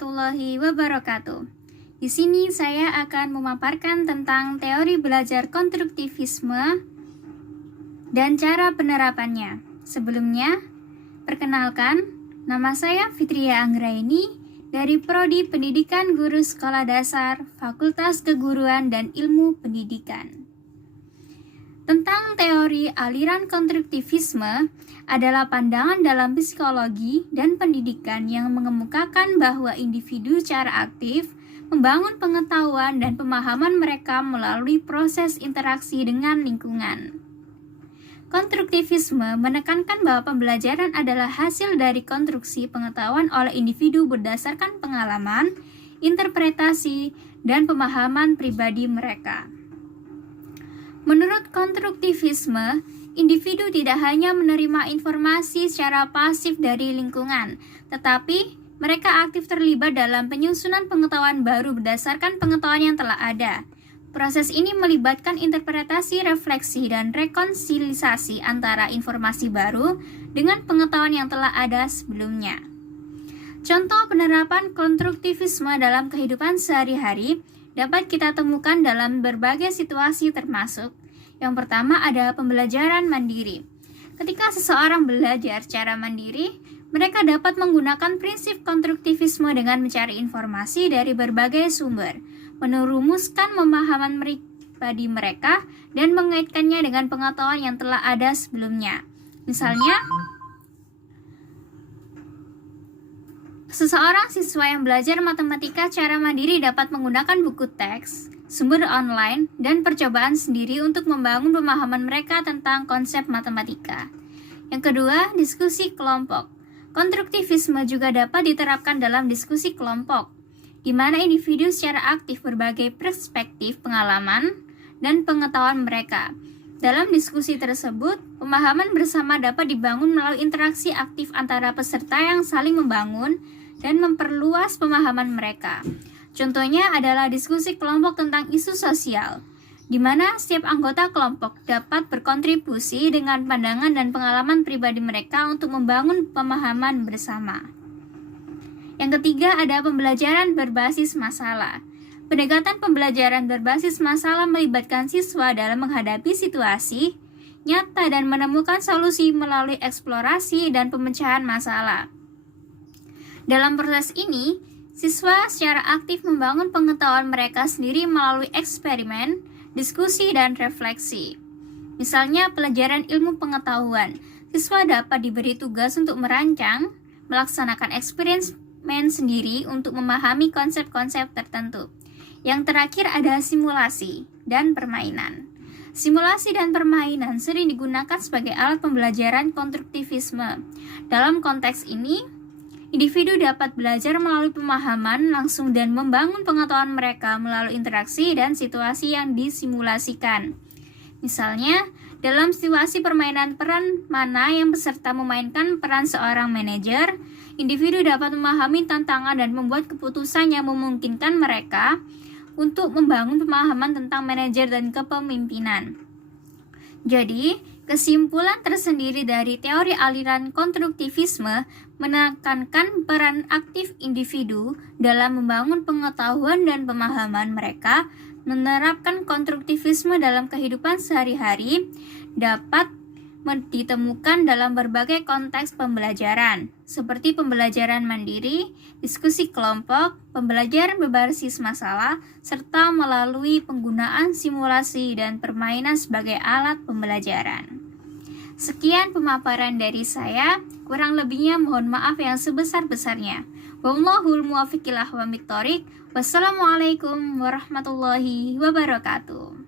warahmatullahi wabarakatuh. Di sini saya akan memaparkan tentang teori belajar konstruktivisme dan cara penerapannya. Sebelumnya, perkenalkan, nama saya Fitria Anggraini dari Prodi Pendidikan Guru Sekolah Dasar, Fakultas Keguruan dan Ilmu Pendidikan. Tentang teori aliran konstruktivisme adalah pandangan dalam psikologi dan pendidikan yang mengemukakan bahwa individu secara aktif membangun pengetahuan dan pemahaman mereka melalui proses interaksi dengan lingkungan. Konstruktivisme menekankan bahwa pembelajaran adalah hasil dari konstruksi pengetahuan oleh individu berdasarkan pengalaman, interpretasi, dan pemahaman pribadi mereka. Menurut konstruktivisme, individu tidak hanya menerima informasi secara pasif dari lingkungan, tetapi mereka aktif terlibat dalam penyusunan pengetahuan baru berdasarkan pengetahuan yang telah ada. Proses ini melibatkan interpretasi, refleksi, dan rekonsiliasi antara informasi baru dengan pengetahuan yang telah ada sebelumnya. Contoh penerapan konstruktivisme dalam kehidupan sehari-hari dapat kita temukan dalam berbagai situasi termasuk yang pertama ada pembelajaran mandiri. Ketika seseorang belajar secara mandiri, mereka dapat menggunakan prinsip konstruktivisme dengan mencari informasi dari berbagai sumber, merumuskan pemahaman pribadi mereka, dan mengaitkannya dengan pengetahuan yang telah ada sebelumnya. Misalnya, seseorang siswa yang belajar matematika secara mandiri dapat menggunakan buku teks, sumber online, dan percobaan sendiri untuk membangun pemahaman mereka tentang konsep matematika. Yang kedua, diskusi kelompok. Konstruktivisme juga dapat diterapkan dalam diskusi kelompok, di mana individu secara aktif berbagai perspektif, pengalaman, dan pengetahuan mereka. Dalam diskusi tersebut, pemahaman bersama dapat dibangun melalui interaksi aktif antara peserta yang saling membangun dan memperluas pemahaman mereka. Contohnya adalah diskusi kelompok tentang isu sosial, di mana setiap anggota kelompok dapat berkontribusi dengan pandangan dan pengalaman pribadi mereka untuk membangun pemahaman bersama. Yang ketiga ada pembelajaran berbasis masalah. Pendekatan pembelajaran berbasis masalah melibatkan siswa dalam menghadapi situasi nyata dan menemukan solusi melalui eksplorasi dan pemecahan masalah. Dalam proses ini, siswa secara aktif membangun pengetahuan mereka sendiri melalui eksperimen, diskusi, dan refleksi. Misalnya pelajaran ilmu pengetahuan, siswa dapat diberi tugas untuk merancang, melaksanakan eksperimen sendiri untuk memahami konsep-konsep tertentu. Yang terakhir ada simulasi dan permainan. Simulasi dan permainan sering digunakan sebagai alat pembelajaran konstruktivisme. Dalam konteks ini, individu dapat belajar melalui pemahaman langsung dan membangun pengetahuan mereka melalui interaksi dan situasi yang disimulasikan. Misalnya, dalam situasi permainan peran mana yang peserta memainkan peran seorang manajer, individu dapat memahami tantangan dan membuat keputusan yang memungkinkan mereka untuk membangun pemahaman tentang manajer dan kepemimpinan. Jadi, kesimpulan tersendiri dari teori aliran konstruktivisme menekankan peran aktif individu dalam membangun pengetahuan dan pemahaman mereka. Menerapkan konstruktivisme dalam kehidupan sehari-hari dapat ditemukan dalam berbagai konteks pembelajaran, seperti pembelajaran mandiri, diskusi kelompok, pembelajaran berbasis masalah, serta melalui penggunaan simulasi dan permainan sebagai alat pembelajaran. Sekian pemaparan dari saya, kurang lebihnya mohon maaf yang sebesar-besarnya. Wallahul muwaffiq ila aqwamit thoriq. Wassalamualaikum warahmatullahi wabarakatuh.